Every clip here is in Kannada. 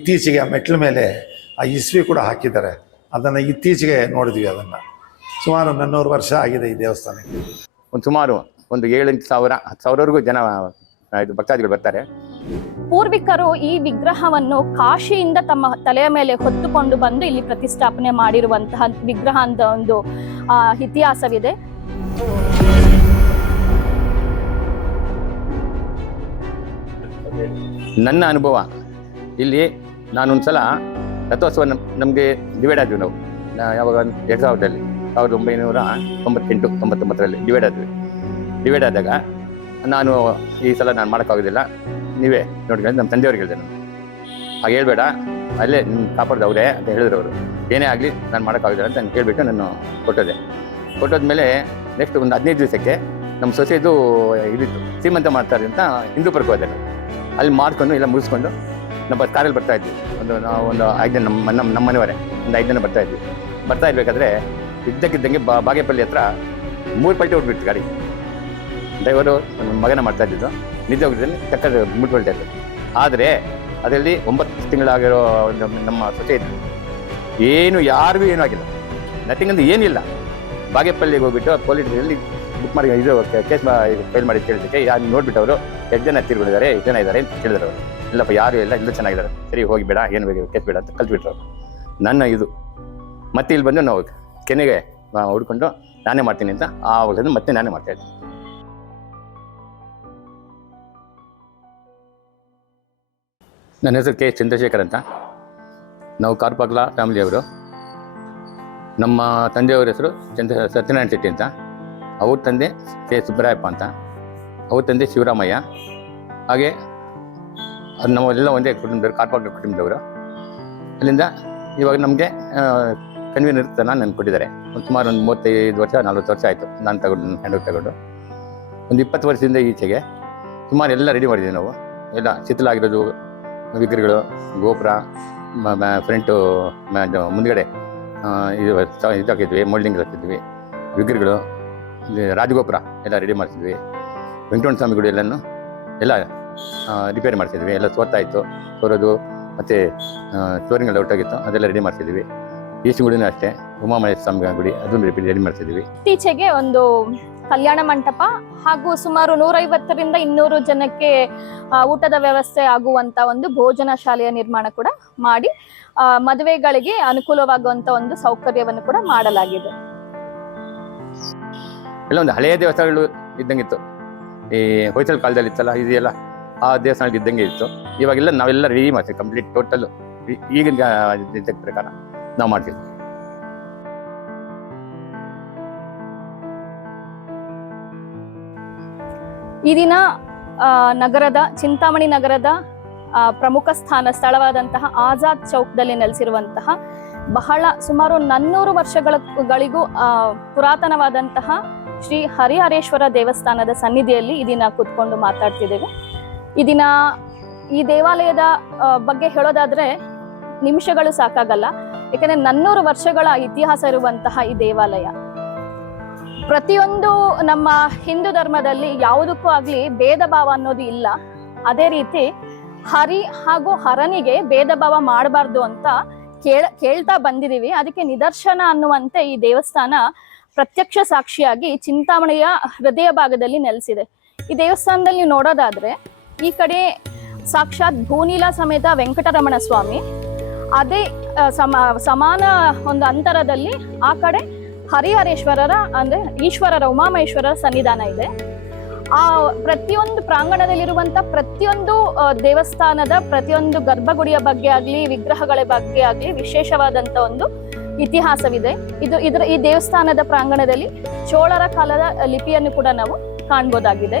ಇತ್ತೀಚೆಗೆ ಆ ಮೆಟ್ಲ ಮೇಲೆ ಆ ಇಸ್ವಿ ಕೂಡ ಹಾಕಿದ್ದಾರೆ. ಅದನ್ನು ಇತ್ತೀಚೆಗೆ ನೋಡಿದ್ವಿ. ಅದನ್ನು ಸುಮಾರು 400 ವರ್ಷ ಆಗಿದೆ ಈ ದೇವಸ್ಥಾನಕ್ಕೆ. ಸುಮಾರು ಒಂದು 7-8 ಸಾವಿರ 10 ಸಾವಿರವರೆಗೂ ಜನ ಭಕ್ತಾದಿಗಳು ಬರ್ತಾರೆ. ಪೂರ್ವಿಕರು ಈ ವಿಗ್ರಹವನ್ನು ಕಾಶಿಯಿಂದ ತಮ್ಮ ತಲೆಯ ಮೇಲೆ ಹೊತ್ತುಕೊಂಡು ಬಂದು ಇಲ್ಲಿ ಪ್ರತಿಷ್ಠಾಪನೆ ಮಾಡಿರುವಂತಹ ವಿಗ್ರಹ ಅಂತ ಒಂದು ಇತಿಹಾಸವಿದೆ. ನನ್ನ ಅನುಭವ ಇಲ್ಲಿ, ನಾನೊಂದ್ಸಲ ರಥೋತ್ಸವ ನಮಗೆ ಡಿವೈಡ್ ಆದ್ವಿ ನಾವು. ಯಾವಾಗ 2000ರಲ್ಲಿ 1998-99ರಲ್ಲಿ ಡಿವೈಡ್ ಆದಾಗ ನಾನು ಈ ಸಲ ನಾನು ಮಾಡೋಕ್ಕಾಗೋದಿಲ್ಲ, ನೀವೇ ನೋಡಿ ನಮ್ಮ ತಂದೆಯವ್ರಿಗೆ ಹೇಳಿದೆ. ನಾನು ಹಾಗೆ ಹೇಳ್ಬೇಡ, ಅಲ್ಲೇ ನಿಮ್ಮ ಕಾಪಾಡ್ದವ್ರೆ ಅಂತ ಹೇಳಿದ್ರು ಅವರು. ಏನೇ ಆಗಲಿ ನಾನು ಮಾಡೋಕ್ಕಾಗೋದಿಲ್ಲ ಅಂತ ನಾನು ಕೇಳಿಬಿಟ್ಟು ನಾನು ಕೊಟ್ಟೋದ್ಮೇಲೆ ನೆಕ್ಸ್ಟ್ ಒಂದು 15 ದಿವಸಕ್ಕೆ ನಮ್ಮ ಸೊಸೆದು ಇದಿತ್ತು, ಸೀಮಂತ ಮಾಡ್ತಾರೆ ಅಂತ ಹಿಂದೂಪುರಕ್ಕೆ ಹೋದೆ. ನಾನು ಅಲ್ಲಿ ಮಾಡ್ಕೊಂಡು ಎಲ್ಲ ಮುಗಿಸ್ಕೊಂಡು ನಮ್ಮ ಕಾರಲ್ಲಿ ಬರ್ತಾಯಿದ್ವಿ. ಒಂದು 5 ಜನ ನಮ್ಮ ಮನೆಯವರೇ ಒಂದು 5 ಜನ ಬರ್ತಾ ಇರ್ಬೇಕಾದ್ರೆ ಇದ್ದಕ್ಕಿದ್ದಂಗೆ ಬಾಗೇಪಲ್ಲಿ ಹತ್ರ 3 ಪಲ್ಟಿ ಹೊಡ್ಬಿಟ್ಟು ಗಾಡಿ. ಡ್ರೈವರು ನನ್ನ ಮಗನ ಮಾಡ್ತಾ ಇದ್ದಿದ್ದು, ನಿದ್ದೆ ಹೋಗಿದ್ದಲ್ಲಿ ಚಕ್ಕರ್ 3 ಪಲ್ಟಿ ಆಯಿತು. ಆದರೆ ಅದರಲ್ಲಿ 9 ತಿಂಗಳಾಗಿರೋ ನಮ್ಮ ಸೊಸೆ ಇದ್ದು ಯಾರಿಗೂ ಏನೂ ಆಗಿಲ್ಲ, ನಥಿಂಗ್ ಅಂದ್ರೆ ಏನಿಲ್ಲ. ಬಾಗೇಪಲ್ಲಿಗೆ ಹೋಗ್ಬಿಟ್ಟು ಪೊಲೀಸಲ್ಲಿ ಬುಕ್ ಮಾಡಿ ಇದು ಕೇಸ್ ಫೈಲ್ ಮಾಡಿ ಕೇಳಿದ್ದಕ್ಕೆ ಯಾರು ನೋಡ್ಬಿಟ್ಟು ಅವರು 8 ಜನ ತೀರ್ಕೊಂಡಿದ್ದಾರೆ, 8 ಜನ ಇದ್ದಾರೆ ಅಂತ ಕೇಳಿದ್ರು ಅವರು. ಇಲ್ಲಪ್ಪ ಯಾರು ಇಲ್ಲ, ಎಲ್ಲ ಚೆನ್ನಾಗಿದ್ದಾರೆ, ಸರಿ ಹೋಗಿ ಬೇಡ, ಏನು ಬೇಕು ಕೇಸ್ ಬೇಡ ಅಂತ ಕಲ್ತ್ಬಿಟ್ರು ಅವರು. ನನ್ನ ಇದು ಮತ್ತೆ ಇಲ್ಲಿ ಬಂದು ನಾವು ಕೆನೆಗೆ ಹುಡ್ಕೊಂಡು ನಾನೇ ಮಾಡ್ತೀನಿ ಅಂತ ಆವಾಗ ಮತ್ತೆ ನಾನೇ ಮಾಡ್ತಾಯಿದ್ದೆ. ನನ್ನ ಹೆಸರು ಕೆ ಚಂದ್ರಶೇಖರ್ ಅಂತ. ನಾವು ಕಾರ್ಪಾಗ್ಲ ಫ್ಯಾಮಿಲಿಯವರು. ನಮ್ಮ ತಂದೆಯವರ ಹೆಸರು ಸತ್ಯನಾರಾಯಣ ಶೆಟ್ಟಿ ಅಂತ. ಅವ್ರ ತಂದೆ ಕೆ ಸುಬ್ಬರಾಯಪ್ಪ ಅಂತ, ಅವ್ರ ತಂದೆ ಶಿವರಾಮಯ್ಯ. ಹಾಗೆ ನಾವೆಲ್ಲ ಒಂದೇ ಕುಟುಂಬದವರು, ಕಾರ್ಪಾಗ್ಲ ಕುಟುಂಬದವರು. ಅಲ್ಲಿಂದ ಇವಾಗ ನಮಗೆ ಕನ್ವೀನರ್ ತನ ನನಗೆ ಕೊಟ್ಟಿದ್ದಾರೆ. ಸುಮಾರು ಒಂದು 35 ವರ್ಷ 40 ವರ್ಷ ಆಯಿತು ನಾನು ಹ್ಯಾಂಡಲ್ ತಗೊಂಡು. ಒಂದು 20 ವರ್ಷದಿಂದ ಈಚೆಗೆ ಸುಮಾರು ಎಲ್ಲ ರೆಡಿ ಮಾಡಿದ್ದೀವಿ ನಾವು. ಎಲ್ಲ ಶಿಥಿಲಾಗಿರೋದು ವಿಗ್ರಹಗಳು, ಗೋಪುರ, ಫ್ರಂಟು ಮುಂದ್ಗಡೆ ಇದು ಹಾಕಿದ್ವಿ, ಮೋಲ್ಡಿಂಗ್ ಹಾಕಿದ್ವಿ, ವಿಗ್ರಹಗಳು, ರಾಜಗೋಪುರ ಎಲ್ಲ ರೆಡಿ ಮಾಡ್ತಿದ್ವಿ. ವೆಂಕಟರಮಣ ಸ್ವಾಮಿ ಗುಡಿ ಎಲ್ಲ ರಿಪೇರಿ ಮಾಡ್ತಿದ್ವಿ. ಎಲ್ಲ ಸೋತಾಯಿತು, ಸೋರೋದು ಮತ್ತು ಸ್ಟೋರಿಂಗ್ ಹೊರಟಾಗಿತ್ತು, ಅದೆಲ್ಲ ರೆಡಿ ಮಾಡ್ತಿದ್ವಿ. ಈಸ್ಟ್ ಗುಡಿನೂ ಅಷ್ಟೇ, ಉಮಾಮಹೇಶ್ವರ ಸ್ವಾಮಿ ಗುಡಿ ಅದನ್ನು ರೆಡಿ ಮಾಡ್ತಿದ್ವಿ. ಇತ್ತೀಚೆಗೆ ಒಂದು ಕಲ್ಯಾಣ ಮಂಟಪ ಹಾಗೂ ಸುಮಾರು 150ರಿಂದ 200 ಜನಕ್ಕೆ ಊಟದ ವ್ಯವಸ್ಥೆ ಆಗುವಂತ ಒಂದು ಭೋಜನ ಶಾಲೆಯ ನಿರ್ಮಾಣ ಕೂಡ ಮಾಡಿ ಮದುವೆಗಳಿಗೆ ಅನುಕೂಲವಾಗುವಂತ ಒಂದು ಸೌಕರ್ಯವನ್ನು ಕೂಡ ಮಾಡಲಾಗಿದೆ. ಎಲ್ಲ ಒಂದು ಹಳೆಯ ದೇವಸ್ಥಾನಗಳು ಇದ್ದಂಗಿತ್ತು. ಈ ಹೊಯ್ಸಳ ಕಾಲದಲ್ಲಿ ಇತ್ತಲ್ಲ, ಇದೆಲ್ಲ ಆ ದೇವಸ್ಥಾನಗಳು ಇದ್ದಂಗೆ ಇತ್ತು. ಇವಾಗೆಲ್ಲ ನಾವೆಲ್ಲ ರೆಡಿ ಮಾಡ್ತೀವಿ, ಕಂಪ್ಲೀಟ್ ಟೋಟಲ್ ಈಗಿನ ಪ್ರಕಾರ ನಾವು ಮಾಡ್ತೀವಿ. ಈ ದಿನ ಚಿಂತಾಮಣಿ ನಗರದ ಪ್ರಮುಖ ಸ್ಥಳವಾದಂತಹ ಆಜಾದ್ ಚೌಕ್ದಲ್ಲಿ ನೆಲೆಸಿರುವಂತಹ ಸುಮಾರು 400 ವರ್ಷಗಳಿಗೂ ಪುರಾತನವಾದಂತಹ ಶ್ರೀ ಹರಿಹರೇಶ್ವರ ದೇವಸ್ಥಾನದ ಸನ್ನಿಧಿಯಲ್ಲಿ ಈ ದಿನ ಕೂತ್ಕೊಂಡು ಮಾತಾಡ್ತಿದ್ದೇವೆ. ಈ ದೇವಾಲಯದ ಬಗ್ಗೆ ಹೇಳೋದಾದ್ರೆ ನಿಮಿಷಗಳು ಸಾಕಾಗಲ್ಲ. ಯಾಕಂದ್ರೆ 400 ವರ್ಷಗಳ ಇತಿಹಾಸ ಇರುವಂತಹ ಈ ದೇವಾಲಯ ಪ್ರತಿಯೊಂದು ನಮ್ಮ ಹಿಂದೂ ಧರ್ಮದಲ್ಲಿ ಯಾವುದಕ್ಕೂ ಆಗ್ಲಿ ಭೇದ ಭಾವ ಅನ್ನೋದು ಇಲ್ಲ. ಅದೇ ರೀತಿ ಹರಿ ಹಾಗೂ ಹರನಿಗೆ ಭೇದ ಭಾವ ಮಾಡಬಾರ್ದು ಅಂತ ಕೇಳ್ತಾ ಬಂದಿದೀವಿ. ಅದಕ್ಕೆ ನಿದರ್ಶನ ಅನ್ನುವಂತೆ ಈ ದೇವಸ್ಥಾನ ಪ್ರತ್ಯಕ್ಷ ಸಾಕ್ಷಿಯಾಗಿ ಚಿಂತಾಮಣಿಯ ಹೃದಯ ಭಾಗದಲ್ಲಿ ನೆಲೆಸಿದೆ. ಈ ದೇವಸ್ಥಾನದಲ್ಲಿ ನೀವು ನೋಡೋದಾದ್ರೆ ಈ ಕಡೆ ಸಾಕ್ಷಾತ್ ಭೂನೀಲ ಸಮೇತ ವೆಂಕಟರಮಣ ಸ್ವಾಮಿ, ಅದೇ ಸಮಾನ ಒಂದು ಅಂತರದಲ್ಲಿ ಆ ಕಡೆ ಹರಿಹರೇಶ್ವರರ ಅಂದ್ರೆ ಈಶ್ವರರ ಉಮಾಮಹೇಶ್ವರರ ಸನ್ನಿಧಾನ ಇದೆ. ಆ ಪ್ರತಿಯೊಂದು ಪ್ರಾಂಗಣದಲ್ಲಿರುವಂತ ಪ್ರತಿಯೊಂದು ದೇವಸ್ಥಾನದ ಪ್ರತಿಯೊಂದು ಗರ್ಭಗುಡಿಯ ಬಗ್ಗೆ ಆಗ್ಲಿ, ವಿಗ್ರಹಗಳ ಬಗ್ಗೆ ಆಗ್ಲಿ ವಿಶೇಷವಾದಂತ ಒಂದು ಇತಿಹಾಸವಿದೆ. ಈ ದೇವಸ್ಥಾನದ ಪ್ರಾಂಗಣದಲ್ಲಿ ಚೋಳರ ಕಾಲದ ಲಿಪಿಯನ್ನು ಕೂಡ ನಾವು ಕಾಣ್ಬೋದಾಗಿದೆ.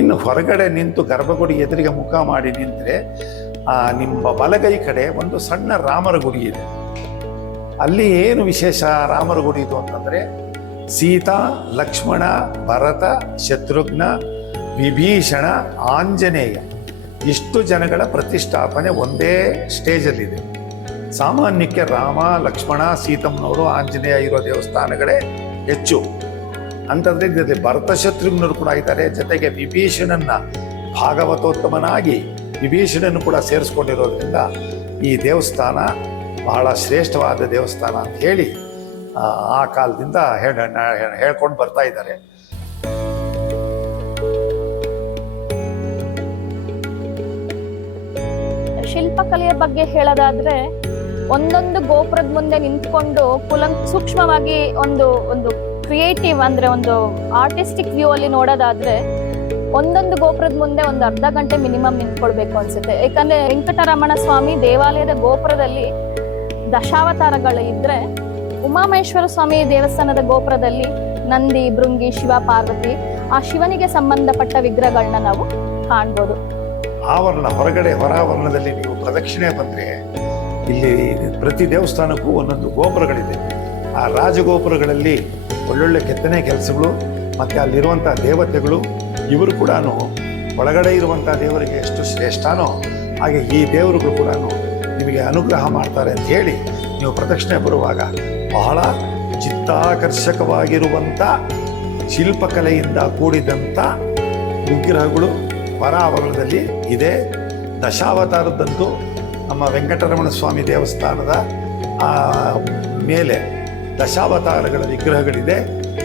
ಇನ್ನು ಹೊರಗಡೆ ನಿಂತು ಗರ್ಭಗುಡಿ ಎದುರಿಗೆ ಮುಖ ಮಾಡಿ ನಿಂತರೆ ನಿಮ್ಮ ಬಲಗೈ ಕಡೆ ಒಂದು ಸಣ್ಣ ರಾಮರ ಗುಡಿ ಇದೆ. ಅಲ್ಲಿ ಏನು ವಿಶೇಷ ರಾಮರ ಗುಡಿ ಇದು ಅಂತಂದರೆ, ಸೀತಾ, ಲಕ್ಷ್ಮಣ, ಭರತ, ಶತ್ರುಘ್ನ, ವಿಭೀಷಣ, ಆಂಜನೇಯ ಇಷ್ಟು ಜನಗಳ ಪ್ರತಿಷ್ಠಾಪನೆ ಒಂದೇ ಸ್ಟೇಜಲ್ಲಿದೆ. ಸಾಮಾನ್ಯಕ್ಕೆ ರಾಮ, ಲಕ್ಷ್ಮಣ, ಸೀತಮ್ಮನವರು, ಆಂಜನೇಯ ಇರೋ ದೇವಸ್ಥಾನಗಳೇ ಹೆಚ್ಚು. ಅಂತಂದರೆ ಇದರಲ್ಲಿ ಭರತ ಶತ್ರುಘ್ನರು ಕೂಡ ಇದ್ದಾರೆ. ಜೊತೆಗೆ ವಿಭೀಷಣನ್ನ ಭಾಗವತೋತ್ತಮನಾಗಿ ವಿಭೀಷಣನು ಕೂಡ ಸೇರಿಸ್ಕೊಂಡಿರೋದ್ರಿಂದ ಈ ದೇವಸ್ಥಾನ ಬಹಳ ಶ್ರೇಷ್ಠವಾದ ದೇವಸ್ಥಾನ ಅಂತ ಹೇಳಿ ಆ ಕಾಲದಿಂದ ಹೇಳ್ಕೊಂಡು ಬರ್ತಾ ಇದ್ದಾರೆ. ಶಿಲ್ಪಕಲೆಯ ಬಗ್ಗೆ ಹೇಳೋದಾದ್ರೆ ಒಂದೊಂದು ಗೋಪುರದ ಮುಂದೆ ನಿಂತ್ಕೊಂಡು ಸೂಕ್ಷ್ಮವಾಗಿ ಒಂದು ಒಂದು ಕ್ರಿಯೇಟಿವ್ ಅಂದ್ರೆ ಒಂದು ಆರ್ಟಿಸ್ಟಿಕ್ ವ್ಯೂ ಅಲ್ಲಿ ನೋಡೋದಾದ್ರೆ ಒಂದೊಂದು ಗೋಪುರದ ಮುಂದೆ ಒಂದು ಅರ್ಧ ಗಂಟೆ ಮಿನಿಮಮ್ ನಿಂತ್ಕೊಳ್ಬೇಕು ಅನ್ಸುತ್ತೆ. ಯಾಕಂದ್ರೆ ವೆಂಕಟರಮಣ ಸ್ವಾಮಿ ದೇವಾಲಯದ ಗೋಪುರದಲ್ಲಿ ದಶಾವತಾರಗಳು ಇದ್ರೆ, ಉಮಾಮಹೇಶ್ವರ ಸ್ವಾಮಿ ದೇವಸ್ಥಾನದ ಗೋಪುರದಲ್ಲಿ ನಂದಿ, ಭೃಂಗಿ, ಶಿವ, ಪಾರ್ವತಿ, ಆ ಶಿವನಿಗೆ ಸಂಬಂಧಪಟ್ಟ ವಿಗ್ರಹಗಳನ್ನ ನಾವು ಕಾಣ್ಬೋದು. ಆವರಣ ಹೊರಾವರಣದಲ್ಲಿ ನೀವು ಪ್ರದಕ್ಷಿಣೆ ಬಂದರೆ ಇಲ್ಲಿ ಪ್ರತಿ ದೇವಸ್ಥಾನಕ್ಕೂ ಒಂದೊಂದು ಗೋಪುರಗಳಿದೆ. ಆ ರಾಜಗೋಪುರಗಳಲ್ಲಿ ಒಳ್ಳೊಳ್ಳೆ ಕೆತ್ತನೆ ಕೆಲಸಗಳು ಮತ್ತು ಅಲ್ಲಿರುವಂಥ ದೇವತೆಗಳು ಇವರು ಕೂಡ ಒಳಗಡೆ ಇರುವಂಥ ದೇವರಿಗೆ ಎಷ್ಟು ಶ್ರೇಷ್ಠನೋ ಹಾಗೆ ಈ ದೇವರುಗಳು ಕೂಡ ನಿಮಗೆ ಅನುಗ್ರಹ ಮಾಡ್ತಾರೆ ಅಂತ ಹೇಳಿ ನೀವು ಪ್ರದಕ್ಷಿಣೆ ಬರುವಾಗ ಬಹಳ ಚಿತ್ತಾಕರ್ಷಕವಾಗಿರುವಂಥ ಶಿಲ್ಪಕಲೆಯಿಂದ ಕೂಡಿದಂಥ ವಿಗ್ರಹಗಳು ಹೊರಾವರಣದಲ್ಲಿ ಇದೆ. ದಶಾವತಾರದಂತೂ ನಮ್ಮ ವೆಂಕಟರಮಣ ಸ್ವಾಮಿ ದೇವಸ್ಥಾನದ ಮೇಲೆ ದಶಾವತಾರಗಳ ವಿಗ್ರಹಗಳಿದೆ.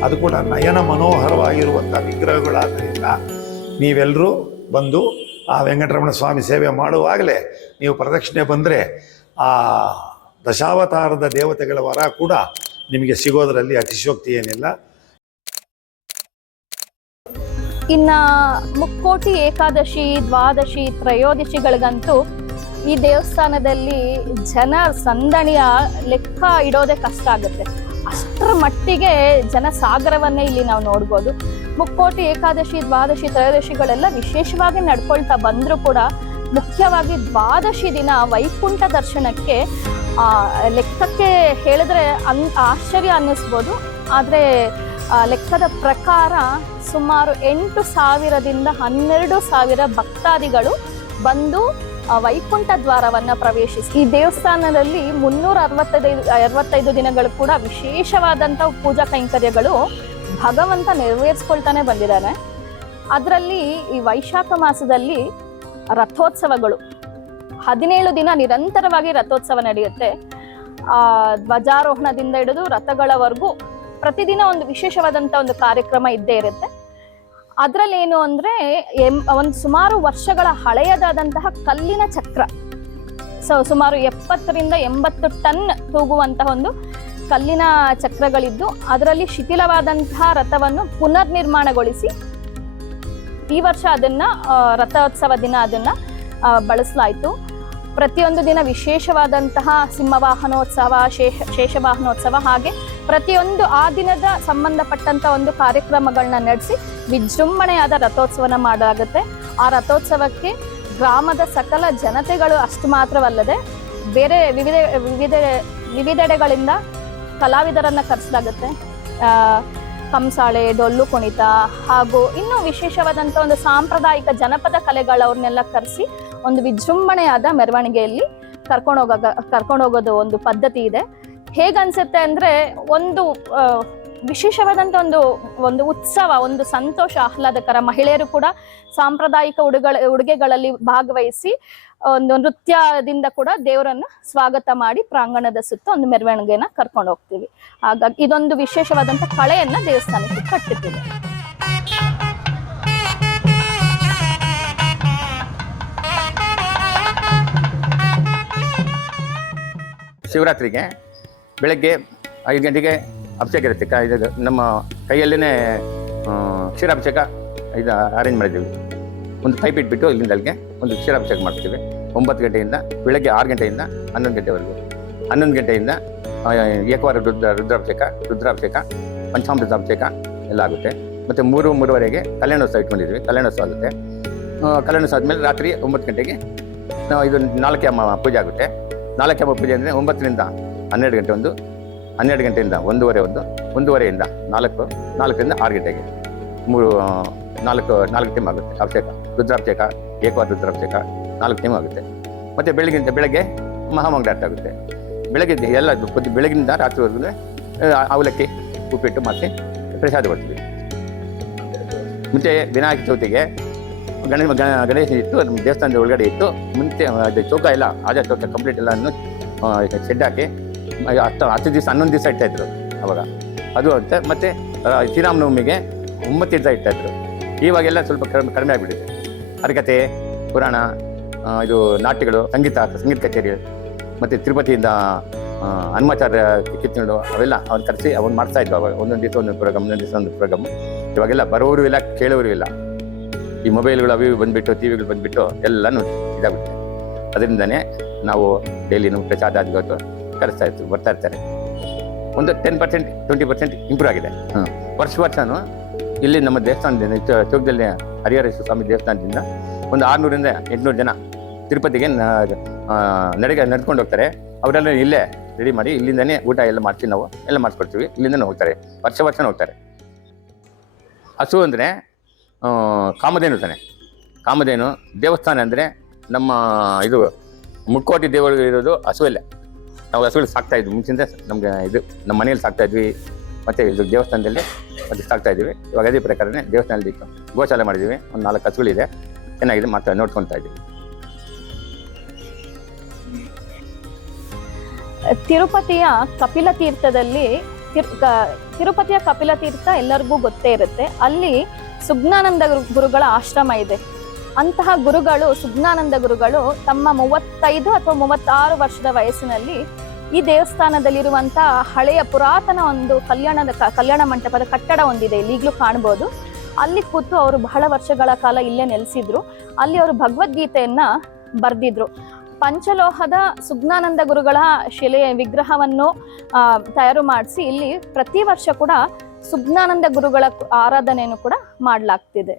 ಅದು ಕೂಡ ನಯನ ಮನೋಹರವಾಗಿರುವಂಥ ವಿಗ್ರಹಗಳಾದ್ದರಿಂದ ನೀವೆಲ್ಲರೂ ಬಂದು ಆ ವೆಂಕಟರಮಣ ಸ್ವಾಮಿ ಸೇವೆ ಮಾಡುವಾಗಲೇ ನೀವು ಪ್ರದಕ್ಷಿಣೆ ಬಂದರೆ ಆ ದಶಾವತಾರದ ದೇವತೆಗಳ ವರ ಕೂಡ ನಿಮಗೆ ಸಿಗೋದರಲ್ಲಿ ಅತಿಶಯೋಕ್ತಿ ಏನಿಲ್ಲ. ಇನ್ನ ಮುಕ್ಕೋಟಿ ಏಕಾದಶಿ, ದ್ವಾದಶಿ, ತ್ರಯೋದಶಿಗಳಿಗಂತೂ ಈ ದೇವಸ್ಥಾನದಲ್ಲಿ ಜನ ಸಂದಣಿಯ ಲೆಕ್ಕ ಇಡೋದೇ ಕಷ್ಟ ಆಗುತ್ತೆ. ಅಷ್ಟರ ಮಟ್ಟಿಗೆ ಜನಸಾಗರವನ್ನೇ ಇಲ್ಲಿ ನಾವು ನೋಡ್ಬೋದು. ಮುಕ್ಕೋಟಿ ಏಕಾದಶಿ, ದ್ವಾದಶಿ, ತ್ರಯೋದಶಿಗಳೆಲ್ಲ ವಿಶೇಷವಾಗಿ ನಡ್ಕೊಳ್ತಾ ಬಂದರೂ ಕೂಡ ಮುಖ್ಯವಾಗಿ ದ್ವಾದಶಿ ದಿನ ವೈಕುಂಠ ದರ್ಶನಕ್ಕೆ ಲೆಕ್ಕಕ್ಕೆ ಹೇಳಿದ್ರೆ ಆಶ್ಚರ್ಯ ಅನ್ನಿಸ್ಬೋದು. ಆದರೆ ಲೆಕ್ಕದ ಪ್ರಕಾರ ಸುಮಾರು 8,000ದಿಂದ 12,000 ಭಕ್ತಾದಿಗಳು ಬಂದು ವೈಕುಂಠ ದ್ವಾರವನ್ನ ಪ್ರವೇಶಿಸಿ ಈ ದೇವಸ್ಥಾನದಲ್ಲಿ 365 ದಿನಗಳು ಕೂಡ ವಿಶೇಷವಾದಂಥ ಪೂಜಾ ಕೈಂಕರ್ಯಗಳು ಭಗವಂತ ನೆರವೇರಿಸ್ಕೊಳ್ತಾನೆ ಬಂದಿದ್ದಾನೆ. ಅದರಲ್ಲಿ ಈ ವೈಶಾಖ ಮಾಸದಲ್ಲಿ ರಥೋತ್ಸವಗಳು 17 ದಿನ ನಿರಂತರವಾಗಿ ರಥೋತ್ಸವ ನಡೆಯುತ್ತೆ. ಧ್ವಜಾರೋಹಣದಿಂದ ಹಿಡಿದು ರಥಗಳವರೆಗೂ ಪ್ರತಿದಿನ ಒಂದು ವಿಶೇಷವಾದಂಥ ಒಂದು ಕಾರ್ಯಕ್ರಮ ಇದ್ದೇ ಇರುತ್ತೆ. ಅದರಲ್ಲಿ ಏನು ಅಂದ್ರೆ ಒಂದು ಸುಮಾರು ವರ್ಷಗಳ ಹಳೆಯದಾದಂತಹ ಕಲ್ಲಿನ ಚಕ್ರ, ಸುಮಾರು 70ರಿಂದ 80 ಟನ್ ತೂಗುವಂತಹ ಒಂದು ಕಲ್ಲಿನ ಚಕ್ರಗಳಿದ್ದು ಅದರಲ್ಲಿ ಶಿಥಿಲವಾದಂತಹ ರಥವನ್ನು ಪುನರ್ ನಿರ್ಮಾಣಗೊಳಿಸಿ ಈ ವರ್ಷ ಅದನ್ನ ರಥೋತ್ಸವ ದಿನ ಅದನ್ನ ಬಳಸಲಾಯಿತು. ಪ್ರತಿಯೊಂದು ದಿನ ವಿಶೇಷವಾದಂತಹ ಸಿಂಹವಾಹನೋತ್ಸವ, ಶೇಷವಾಹನೋತ್ಸವ, ಹಾಗೆ ಪ್ರತಿಯೊಂದು ಆ ದಿನದ ಸಂಬಂಧಪಟ್ಟಂತ ಒಂದು ಕಾರ್ಯಕ್ರಮಗಳನ್ನ ನಡೆಸಿ ವಿಜೃಂಭಣೆಯಾದ ರಥೋತ್ಸವನ ಮಾಡಲಾಗುತ್ತೆ. ಆ ರಥೋತ್ಸವಕ್ಕೆ ಗ್ರಾಮದ ಸಕಲ ಜನತೆಗಳು ಅಷ್ಟು ಮಾತ್ರವಲ್ಲದೆ ಬೇರೆ ವಿವಿಧೆಡೆಗಳಿಂದ ಕಲಾವಿದರನ್ನ ಕರೆಸಲಾಗುತ್ತೆ. ಕಂಸಾಳೆ, ಡೊಳ್ಳು ಕುಣಿತ ಹಾಗೂ ಇನ್ನೂ ವಿಶೇಷವಾದಂಥ ಒಂದು ಸಾಂಪ್ರದಾಯಿಕ ಜನಪದ ಕಲೆಗಳವ್ರನ್ನೆಲ್ಲ ಕರೆಸಿ ಒಂದು ವಿಜೃಂಭಣೆಯಾದ ಮೆರವಣಿಗೆಯಲ್ಲಿ ಕರ್ಕೊಂಡೋಗೋದು ಒಂದು ಪದ್ಧತಿ ಇದೆ. ಹೇಗನ್ಸುತ್ತೆ ಅಂದ್ರೆ ಒಂದು ವಿಶೇಷವಾದಂಥ ಒಂದು ಉತ್ಸವ, ಒಂದು ಸಂತೋಷ, ಆಹ್ಲಾದಕರ. ಮಹಿಳೆಯರು ಕೂಡ ಸಾಂಪ್ರದಾಯಿಕ ಉಡುಗೆಗಳಲ್ಲಿ ಭಾಗವಹಿಸಿ ಒಂದು ನೃತ್ಯದಿಂದ ಕೂಡ ದೇವರನ್ನು ಸ್ವಾಗತ ಮಾಡಿ ಪ್ರಾಂಗಣದ ಸುತ್ತ ಒಂದು ಮೆರವಣಿಗೆನ ಕರ್ಕೊಂಡು ಹೋಗ್ತೀವಿ. ಹಾಗಾಗಿ ಇದೊಂದು ವಿಶೇಷವಾದಂಥ ಕಳೆಯನ್ನ ದೇವಸ್ಥಾನಕ್ಕೆ ಕಟ್ಟುತ್ತೀವಿ. ಶಿವರಾತ್ರಿಗೆ ಬೆಳಗ್ಗೆ 5 ಗಂಟೆಗೆ ಅಭಿಷೇಕ ಇರುತ್ತೆ. ಇದು ನಮ್ಮ ಕೈಯಲ್ಲೇ ಕ್ಷೀರಾಭಿಷೇಕ ಇದು ಅರೇಂಜ್ ಮಾಡಿದ್ದೀವಿ. ಒಂದು ಪೈಪ್ ಇಟ್ಬಿಟ್ಟು ಇಲ್ಲಿಂದ ಅಲ್ಲಿಗೆ ಒಂದು ಕ್ಷೀರಾಭಿಷೇಕ ಮಾಡ್ತೀವಿ. 9 ಗಂಟೆಯಿಂದ ಬೆಳಗ್ಗೆ 6 ಗಂಟೆಯಿಂದ 11 ಗಂಟೆವರೆಗೂ. 11 ಗಂಟೆಯಿಂದ ಏಕವಾರ ರುದ್ರಾಭಿಷೇಕ, ಪಂಚಾಮೃತಾಭಿಷೇಕ ಎಲ್ಲ ಆಗುತ್ತೆ. ಮತ್ತು 3-3:30ಗೆ ಕಲ್ಯಾಣೋತ್ಸವ ಇಟ್ಕೊಂಡಿದ್ವಿ. ಕಲ್ಯಾಣೋತ್ಸವ ಆಗುತ್ತೆ. ಕಲ್ಯಾಣೋತ್ಸವ ಆದಮೇಲೆ ರಾತ್ರಿ 9 ಗಂಟೆಗೆ ಇದು 4 ಅಮ್ಮ ಪೂಜೆ ಆಗುತ್ತೆ. 4 ಅಮ್ಮ ಪೂಜೆ ಅಂದರೆ 9ರಿಂದ 12 ಗಂಟೆ, 12 ಗಂಟೆಯಿಂದ 1:30ಯಿಂದ 4ರಿಂದ 6 ಗಂಟೆಗೆ 4 ಟೈಮ್ ಆಗುತ್ತೆ ಅಭಿಷೇಕ. ರುದ್ರಾಭಿಷೇಕ, ಏಕವಾರ ರುದ್ರಾಭಿಷೇಕ 4 ಟೈಮ್ ಆಗುತ್ತೆ. ಮತ್ತು ಬೆಳಗ್ಗೆ ಮಹಾಮಂಗಳಾರತಿ ಆಗುತ್ತೆ. ಬೆಳಗ್ಗೆ ಎಲ್ಲ ಬೆಳಗಿನಿಂದ ರಾತ್ರಿವರೆಗೂ ಅವಲಕ್ಕಿ, ಉಪ್ಪಿಟ್ಟು ಮಾಡಿಸಿ ಪ್ರಸಾದ ಕೊಡ್ತೀವಿ. ಮುಂಚೆ ವಿನಾಯಕ ಚೌತಿಗೆ ಗಣೇಶ ಇತ್ತು, ಅದು ದೇವಸ್ಥಾನದ ಒಳಗಡೆ ಇತ್ತು. ಮುಂಚೆ ಅದು ಚೌಕ ಇಲ್ಲ, ಆಜಾ ಚೌಕ ಕಂಪ್ಲೀಟ್ ಎಲ್ಲ ಶೆಡ್ ಹಾಕಿ 10 ದಿವಸ 11 ದಿವಸ ಇಡ್ತಾಯಿದ್ರು ಅವಾಗ. ಅದು ಅಂತ ಮತ್ತು ಶ್ರೀರಾಮನವಮಿಗೆ 9 ದಿವಸ ಇಡ್ತಾಯಿದ್ರು. ಇವಾಗೆಲ್ಲ ಸ್ವಲ್ಪ ಕಡಿಮೆ ಆಗಿಬಿಟ್ಟಿದೆ. ಹರಿಕತೆ, ಪುರಾಣ, ಇದು ನಾಟ್ಯಗಳು, ಸಂಗೀತ ಕಚೇರಿ, ಮತ್ತು ತಿರುಪತಿಯಿಂದ ಹನುಮಾಚಾರ್ಯ ಕಿತ್ತಗಳು ಅವೆಲ್ಲ ಅವ್ನು ಕರೆಸಿ ಅವ್ನು ಮಾಡ್ತಾಯಿದ್ವು. ಅವಾಗ ಒಂದೊಂದು ದಿವಸ ಒಂದೊಂದು ಪ್ರೋಗ್ರಾಮ್, ಒಂದೊಂದು ದಿವಸ ಒಂದು ಪ್ರೋಗ್ರಾಮ್. ಇವಾಗೆಲ್ಲ ಬರೋರು ಇಲ್ಲ, ಕೇಳೋರು ಇಲ್ಲ. ಈ ಮೊಬೈಲ್ಗಳು ಅವು ಬಂದುಬಿಟ್ಟು, ಟಿ ವಿಗಳು ಬಂದುಬಿಟ್ಟು ಎಲ್ಲನೂ ಇದಾಗುತ್ತೆ. ಅದರಿಂದನೇ ನಾವು ಡೈಲಿನೂ ಪ್ರಸಾದ ಗೊತ್ತು ಕರೆಸ್ತಾ ಇರ್ತೀವಿ, ಬರ್ತಾ ಇರ್ತಾರೆ. ಒಂದು 10% 20% ಇಂಪ್ರೂವ್ ಆಗಿದೆ. ವರ್ಷನೂ ಇಲ್ಲಿ ನಮ್ಮ ದೇವಸ್ಥಾನದಿಂದ ಚೌಕದಲ್ಲಿ ಹರಿಹರೇಶ್ವರ ಸ್ವಾಮಿ ದೇವಸ್ಥಾನದಿಂದ ಒಂದು 600ರಿಂದ 800 ಜನ ತಿರುಪತಿಗೆ ನಡ್ಕೊಂಡು ಹೋಗ್ತಾರೆ. ಅವರೆಲ್ಲ ಇಲ್ಲೇ ರೆಡಿ ಮಾಡಿ ಇಲ್ಲಿಂದನೇ ಊಟ ಎಲ್ಲ ಮಾಡ್ತೀವಿ, ನಾವು ಎಲ್ಲ ಮಾಡಿಸ್ಕೊಡ್ತೀವಿ. ಇಲ್ಲಿಂದನೇ ಹೋಗ್ತಾರೆ, ವರ್ಷ ಹೋಗ್ತಾರೆ. ಹಸು ಅಂದರೆ ಕಾಮಧೇನು ತಾನೆ. ಕಾಮಧೇನು ದೇವಸ್ಥಾನ ಅಂದರೆ ನಮ್ಮ ಇದು ಮುಕ್ಕೋಟಿ ದೇವರು ಇರೋದು ಹಸುವಲ್ಲೇ. ನಾವು ಹಸುಗಳು ಸಾಕ್ತಾಯಿದ್ವಿ ಮುಂಚಿಂದ. ನಮಗೆ ಇದು ನಮ್ಮ ಮನೇಲಿ ಸಾಕ್ತಾಯಿದ್ವಿ, ಮತ್ತು ಇದು ದೇವಸ್ಥಾನದಲ್ಲಿ ಅದು ಸಾಕ್ತಾಯಿದ್ವಿ. ಇವಾಗ ಅದೇ ಪ್ರಕಾರನೇ ದೇವಸ್ಥಾನದಲ್ಲಿ ಗೋಶಾಲೆ ಮಾಡಿದ್ದೀವಿ. ಒಂದು 4 ಹಸುಗಳಿದೆ, ಚೆನ್ನಾಗಿದೆ, ನೋಡ್ಕೊತಾ ಇದ್ದೀವಿ. ತಿರುಪತಿಯ ಕಪಿಲ ತೀರ್ಥದಲ್ಲಿ ತಿರುಪತಿಯ ಕಪಿಲ ತೀರ್ಥ ಎಲ್ಲರಿಗೂ ಗೊತ್ತೇ ಇರುತ್ತೆ. ಅಲ್ಲಿ ಸುಜ್ಞಾನಂದ ಗುರುಗಳ ಆಶ್ರಮ ಇದೆ. ಅಂತಹ ಗುರುಗಳು, ಸುಜ್ಞಾನಂದ ಗುರುಗಳು ತಮ್ಮ 35 ಅಥವಾ 36 ವರ್ಷದ ವಯಸ್ಸಿನಲ್ಲಿ ಈ ದೇವಸ್ಥಾನದಲ್ಲಿರುವಂತಹ ಹಳೆಯ ಪುರಾತನ ಒಂದು ಕಲ್ಯಾಣ ಮಂಟಪದ ಕಟ್ಟಡ ಒಂದಿದೆ, ಇಲ್ಲಿ ಈಗಲೂ ಕಾಣ್ಬೋದು. ಅಲ್ಲಿ ಕೂತು ಅವರು ಬಹಳ ವರ್ಷಗಳ ಕಾಲ ಇಲ್ಲೇ ನೆಲೆಸಿದ್ರು. ಅಲ್ಲಿ ಅವರು ಭಗವದ್ಗೀತೆಯನ್ನ ಬರೆದಿದ್ರು. ಪಂಚಲೋಹದ ಸುಜ್ಞಾನಂದ ಗುರುಗಳ ವಿಗ್ರಹವನ್ನು ತಯಾರು ಮಾಡಿಸಿ ಇಲ್ಲಿ ಪ್ರತಿ ವರ್ಷ ಕೂಡ ಸುಜ್ಞಾನಂದ ಗುರುಗಳ ಆರಾಧನೆಯನ್ನು ಕೂಡ ಮಾಡಲಾಗ್ತಿದೆ.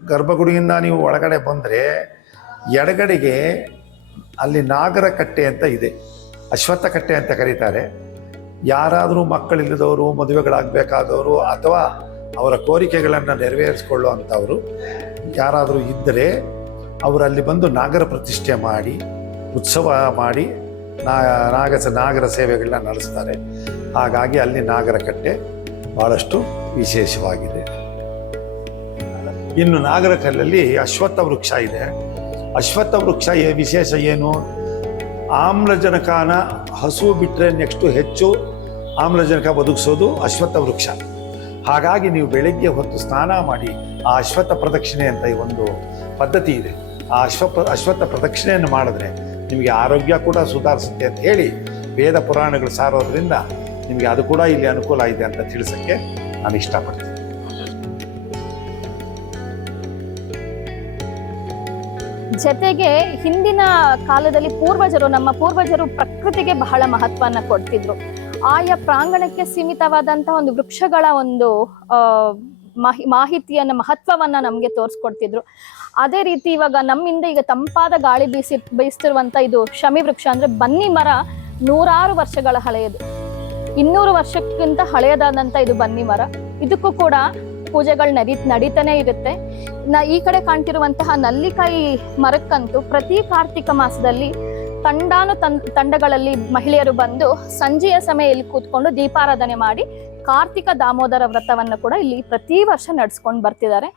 ಗರ್ಭಗುಡಿಯಿಂದ ನೀವು ಒಳಗಡೆ ಬಂದರೆ ಎಡಗಡೆಗೆ ಅಲ್ಲಿ ನಾಗರ ಕಟ್ಟೆ ಅಂತ ಇದೆ, ಅಶ್ವತ್ಥ ಕಟ್ಟೆ ಅಂತ ಕರೀತಾರೆ. ಯಾರಾದರೂ ಮಕ್ಕಳಿಲ್ಲದವರು, ಮದುವೆಗಳಾಗಬೇಕಾದವರು ಅಥವಾ ಅವರ ಕೋರಿಕೆಗಳನ್ನು ನೆರವೇರಿಸಿಕೊಳ್ಳುವಂಥವರು ಯಾರಾದರೂ ಇದ್ದರೆ ಅವರಲ್ಲಿ ಬಂದು ನಾಗರ ಪ್ರತಿಷ್ಠೆ ಮಾಡಿ ಉತ್ಸವ ಮಾಡಿ ನಾಗರ ಸೇವೆಗಳನ್ನ ನಡೆಸ್ತಾರೆ. ಹಾಗಾಗಿ ಅಲ್ಲಿ ನಾಗರ ಕಟ್ಟೆ ಭಾಳಷ್ಟು ವಿಶೇಷವಾಗಿದೆ. ಇನ್ನು ನಾಗರ ಕಲ್ಲಲ್ಲಿ ಅಶ್ವತ್ಥ ವೃಕ್ಷ ಇದೆ. ಅಶ್ವತ್ಥ ವೃಕ್ಷ ವಿಶೇಷ ಏನು? ಆಮ್ಲಜನಕನ ಹಸು ಬಿಟ್ಟರೆ ನೆಕ್ಸ್ಟು ಹೆಚ್ಚು ಆಮ್ಲಜನಕ ಒದಗಿಸೋದು ಅಶ್ವತ್ಥ ವೃಕ್ಷ. ಹಾಗಾಗಿ ನೀವು ಬೆಳಗ್ಗೆ ಹೊತ್ತು ಸ್ನಾನ ಮಾಡಿ ಆ ಅಶ್ವತ್ಥ ಪ್ರದಕ್ಷಿಣೆ ಅಂತ ಒಂದು ಪದ್ಧತಿ ಇದೆ. ಆ ಅಶ್ವತ್ಥ ಪ್ರದಕ್ಷಿಣೆಯನ್ನು ಮಾಡಿದ್ರೆ ನಿಮಗೆ ಆರೋಗ್ಯ ಕೂಡ ಸುಧಾರಿಸುತ್ತೆ ಅಂತ ಹೇಳಿ ವೇದ ಪುರಾಣಗಳು ಸಾರೋದ್ರಿಂದ ನಿಮಗೆ ಅದು ಕೂಡ ಇಲ್ಲಿ ಅನುಕೂಲ ಇದೆ ಅಂತ ತಿಳಿಸೋಕ್ಕೆ ನಾನು ಇಷ್ಟಪಡ್ತೀನಿ. ಜೊತೆಗೆ ಹಿಂದಿನ ಕಾಲದಲ್ಲಿ ನಮ್ಮ ಪೂರ್ವಜರು ಪ್ರಕೃತಿಗೆ ಬಹಳ ಮಹತ್ವನ ಕೊಡ್ತಿದ್ರು. ಆಯಾ ಪ್ರಾಂಗಣಕ್ಕೆ ಸೀಮಿತವಾದಂತಹ ಒಂದು ವೃಕ್ಷಗಳ ಒಂದು ಮಾಹಿತಿಯನ್ನ, ಮಹತ್ವವನ್ನ ನಮ್ಗೆ ತೋರಿಸ್ಕೊಡ್ತಿದ್ರು. ಅದೇ ರೀತಿ ಇವಾಗ ನಮ್ಮಿಂದ ಈಗ ತಂಪಾದ ಗಾಳಿ ಬೀಸ್ತಿರುವಂತ ಇದು ಶಮಿ ವೃಕ್ಷ ಅಂದ್ರೆ ಬನ್ನಿ ಮರ 100 ವರ್ಷಗಳ ಹಳೆಯದು. 200 ವರ್ಷಕ್ಕಿಂತ ಹಳೆಯದಾದಂತ ಇದು ಬನ್ನಿ ಮರ. ಇದಕ್ಕೂ ಕೂಡ ಪೂಜೆಗಳು ನಡೀತಾನೆ ಇರುತ್ತೆ. ಈ ಕಡೆ ಕಾಣ್ತಿರುವಂತಹ ನಲ್ಲಿಕಾಯಿ ಮರಕ್ಕಂತೂ ಪ್ರತಿ ಕಾರ್ತಿಕ ಮಾಸದಲ್ಲಿ ತಂಡಗಳಲ್ಲಿ ಮಹಿಳೆಯರು ಬಂದು ಸಂಜೆಯ ಸಮಯ ಇಲ್ಲಿ ಕೂತ್ಕೊಂಡು ದೀಪಾರಾಧನೆ ಮಾಡಿ ಕಾರ್ತಿಕ ದಾಮೋದರ ವ್ರತವನ್ನು ಕೂಡ ಇಲ್ಲಿ ಪ್ರತಿ ವರ್ಷ ನಡೆಸ್ಕೊಂಡು ಬರ್ತಿದ್ದಾರೆ.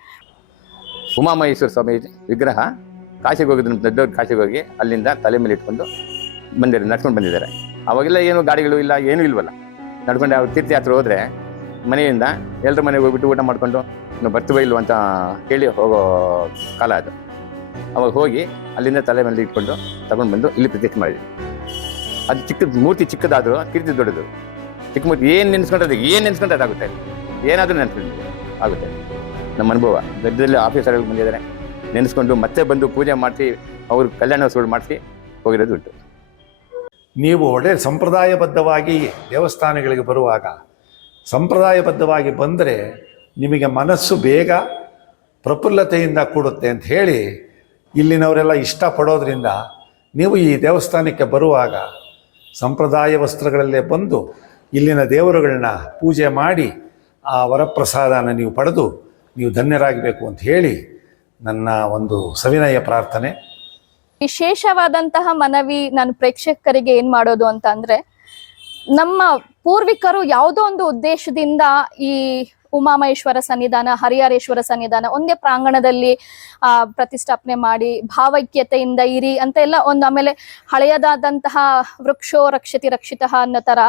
ಉಮಾಮಹೇಶ್ವರ ಸ್ವಾಮಿ ವಿಗ್ರಹ ಕಾಶಿಗೆ ಹೋಗಿದ್ರು, ದೊಡ್ಡವ್ರು ಕಾಶಿಗೆ ಹೋಗಿ ಅಲ್ಲಿಂದ ತಲೆ ಮೇಲೆ ಇಟ್ಕೊಂಡು ನಡ್ಕೊಂಡು ಬಂದಿದ್ದಾರೆ. ಅವಾಗೆಲ್ಲ ಏನು ಗಾಡಿಗಳು ಇಲ್ಲ, ಏನೂ ಇಲ್ವಲ್ಲ. ನಡ್ಕೊಂಡು ಅವ್ರು ತೀರ್ಥಯಾತ್ರೆ ಹೋದರೆ ಮನೆಯಿಂದ ಎಲ್ಲರ ಮನೆಗೆ ಹೋಗ್ಬಿಟ್ಟು ಊಟ ಮಾಡಿಕೊಂಡು ನಾವು ಬರ್ತೀವೋ ಇಲ್ವ ಅಂತ ಕೇಳಿ ಹೋಗೋ ಕಾಲ ಅದು. ಅವಾಗ ಹೋಗಿ ಅಲ್ಲಿಂದ ತಲೆ ಮೇಲೆ ಇಟ್ಕೊಂಡು ತಗೊಂಡು ಬಂದು ಇಲ್ಲಿ ಪ್ರತಿಷ್ಠೆ ಮಾಡಿದ್ವಿ. ಅದು ಚಿಕ್ಕದು ಮೂರ್ತಿ, ಚಿಕ್ಕದಾದರೂ ಕೀರ್ತಿ ದೊಡ್ಡದು. ಚಿಕ್ಕ ಮೂರ್ತಿ ಏನು ನೆನೆಸ್ಕೊಂಡ್ರೆ ಅದಾಗುತ್ತೆ, ಏನಾದರೂ ನೆನೆಸ್ಕೊಂಡು ಆಗುತ್ತೆ. ನಮ್ಮ ಅನುಭವ ದೊಡ್ಡದಲ್ಲಿ ಆಫೀಸರ್ಗಳು ಬಂದಿದ್ದಾರೆ, ನೆನೆಸ್ಕೊಂಡು ಮತ್ತೆ ಬಂದು ಪೂಜೆ ಮಾಡಿಸಿ ಅವ್ರ ಕಲ್ಯಾಣೋತ್ಸವ ಮಾಡಿಸಿ ಹೋಗಿರೋದು ಉಂಟು. ನೀವು ಒಳ್ಳೆ ಸಂಪ್ರದಾಯಬದ್ಧವಾಗಿ ದೇವಸ್ಥಾನಗಳಿಗೆ ಬರುವಾಗ ಸಂಪ್ರದಾಯಬದ್ಧವಾಗಿ ಬಂದರೆ ನಿಮಗೆ ಮನಸ್ಸು ಬೇಗ ಪ್ರಫುಲ್ಲತೆಯಿಂದ ಕೂಡುತ್ತೆ ಅಂತ ಹೇಳಿ ಇಲ್ಲಿನವರೆಲ್ಲ ಇಷ್ಟಪಡೋದ್ರಿಂದ ನೀವು ಈ ದೇವಸ್ಥಾನಕ್ಕೆ ಬರುವಾಗ ಸಂಪ್ರದಾಯ ವಸ್ತ್ರಗಳಲ್ಲೇ ಬಂದು ಇಲ್ಲಿನ ದೇವರುಗಳನ್ನ ಪೂಜೆ ಮಾಡಿ ಆ ವರಪ್ರಸಾದನ ನೀವು ಪಡೆದು ನೀವು ಧನ್ಯರಾಗಬೇಕು ಅಂತ ಹೇಳಿ ನನ್ನ ಒಂದು ಸವಿನಯ ಪ್ರಾರ್ಥನೆ. ವಿಶೇಷವಾದಂತಹ ಮನವಿ ನಾನು ಪ್ರೇಕ್ಷಕರಿಗೆ ಏನ್ ಮಾಡೋದು ಅಂತ ಅಂದ್ರೆ, ನಮ್ಮ ಪೂರ್ವಿಕರು ಯಾವುದೋ ಒಂದು ಉದ್ದೇಶದಿಂದ ಈ ಉಮಾಮಹೇಶ್ವರ ಸನ್ನಿಧಾನ, ಹರಿಹರೇಶ್ವರ ಸನ್ನಿಧಾನ ಒಂದೇ ಪ್ರಾಂಗಣದಲ್ಲಿ ಪ್ರತಿಷ್ಠಾಪನೆ ಮಾಡಿ ಭಾವೈಕ್ಯತೆಯಿಂದ ಇರಿ ಅಂತ ಎಲ್ಲ ಒಂದು, ಆಮೇಲೆ ಹಳೆಯದಾದಂತಹ ವೃಕ್ಷೋ ರಕ್ಷತಿ ರಕ್ಷಿತಃ ಅನ್ನೋ ತರ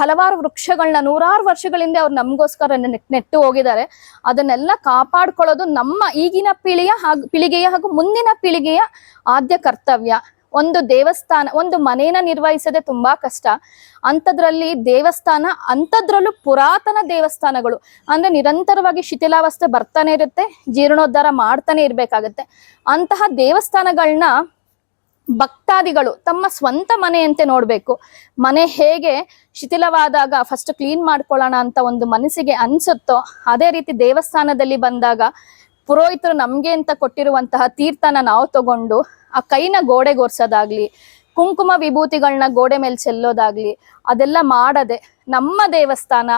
ಹಲವಾರು ವೃಕ್ಷಗಳನ್ನ ನೂರಾರು ವರ್ಷಗಳಿಂದ ಅವ್ರು ನಮಗೋಸ್ಕರ ನೆಟ್ಟು ಹೋಗಿದ್ದಾರೆ. ಅದನ್ನೆಲ್ಲ ಕಾಪಾಡ್ಕೊಳ್ಳೋದು ನಮ್ಮ ಈಗಿನ ಪೀಳಿಗೆಯ ಹಾಗೂ ಮುಂದಿನ ಪೀಳಿಗೆಯ ಆದ್ಯ ಕರ್ತವ್ಯ. ಒಂದು ದೇವಸ್ಥಾನ, ಒಂದು ಮನೇನ ನಿರ್ವಹಿಸದೆ ತುಂಬಾ ಕಷ್ಟ, ಅಂಥದ್ರಲ್ಲಿ ದೇವಸ್ಥಾನ, ಅಂಥದ್ರಲ್ಲೂ ಪುರಾತನ ದೇವಸ್ಥಾನಗಳು ಅಂದ್ರೆ ನಿರಂತರವಾಗಿ ಶಿಥಿಲಾವಸ್ಥೆ ಬರ್ತಾನೆ ಇರುತ್ತೆ, ಜೀರ್ಣೋದ್ಧಾರ ಮಾಡ್ತಾನೆ ಇರ್ಬೇಕಾಗತ್ತೆ. ಅಂತಹ ದೇವಸ್ಥಾನಗಳನ್ನ ಭಕ್ತಾದಿಗಳು ತಮ್ಮ ಸ್ವಂತ ಮನೆಯಂತೆ ನೋಡ್ಬೇಕು. ಮನೆ ಹೇಗೆ ಶಿಥಿಲವಾದಾಗ ಫಸ್ಟ್ ಕ್ಲೀನ್ ಮಾಡ್ಕೊಳ್ಳೋಣ ಅಂತ ಒಂದು ಮನಸ್ಸಿಗೆ ಅನ್ಸುತ್ತೋ, ಅದೇ ರೀತಿ ದೇವಸ್ಥಾನದಲ್ಲಿ ಬಂದಾಗ ಪುರೋಹಿತರು ನಮ್ಗೆ ಅಂತ ಕೊಟ್ಟಿರುವಂತಹ ತೀರ್ಥನ ನಾವು ತಗೊಂಡು ಆ ಕೈನ ಗೋಡೆಗೊರ್ಸೋದಾಗ್ಲಿ, ಕುಂಕುಮ ವಿಭೂತಿಗಳನ್ನ ಗೋಡೆ ಮೇಲೆ ಚೆಲ್ಲೋದಾಗ್ಲಿ ಅದೆಲ್ಲ ಮಾಡದೆ, ನಮ್ಮ ದೇವಸ್ಥಾನ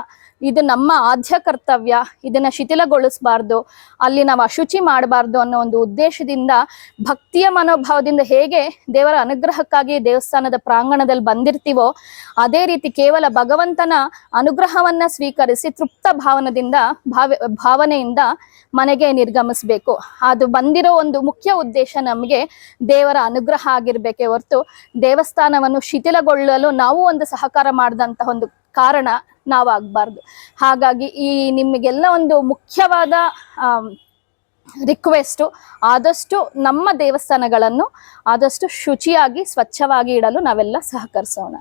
ಇದು ನಮ್ಮ ಆದ್ಯ ಕರ್ತವ್ಯ, ಇದನ್ನ ಶಿಥಿಲಗೊಳಿಸಬಾರ್ದು, ಅಲ್ಲಿ ನಾವು ಅಶುಚಿ ಮಾಡಬಾರ್ದು ಅನ್ನೋ ಒಂದು ಉದ್ದೇಶದಿಂದ, ಭಕ್ತಿಯ ಮನೋಭಾವದಿಂದ ಹೇಗೆ ದೇವರ ಅನುಗ್ರಹಕ್ಕಾಗಿ ದೇವಸ್ಥಾನದ ಪ್ರಾಂಗಣದಲ್ಲಿ ಬಂದಿರ್ತೀವೋ ಅದೇ ರೀತಿ ಕೇವಲ ಭಗವಂತನ ಅನುಗ್ರಹವನ್ನ ಸ್ವೀಕರಿಸಿ ತೃಪ್ತ ಭಾವನೆಯಿಂದ ಮನೆಗೆ ನಿರ್ಗಮಿಸ್ಬೇಕು. ಅದು ಬಂದಿರೋ ಒಂದು ಮುಖ್ಯ ಉದ್ದೇಶ ನಮಗೆ ದೇವರ ಅನುಗ್ರಹ ಆಗಿರ್ಬೇಕೇ ಹೊರತು ದೇವಸ್ಥಾನವನ್ನು ಶಿಥಿಲಗೊಳ್ಳಲು ನಾವು ಒಂದು ಸಹಕಾರ ಮಾಡಿದಂತಹ ಒಂದು ಕಾರಣ ನಾವಾಗಬಾರ್ದು. ಹಾಗಾಗಿ ಈ ನಿಮಗೆಲ್ಲ ಒಂದು ಮುಖ್ಯವಾದ ರಿಕ್ವೆಸ್ಟು, ಆದಷ್ಟು ನಮ್ಮ ದೇವಸ್ಥಾನಗಳನ್ನು ಆದಷ್ಟು ಶುಚಿಯಾಗಿ ಸ್ವಚ್ಛವಾಗಿ ಇಡಲು ನಾವೆಲ್ಲ ಸಹಕರಿಸೋಣ.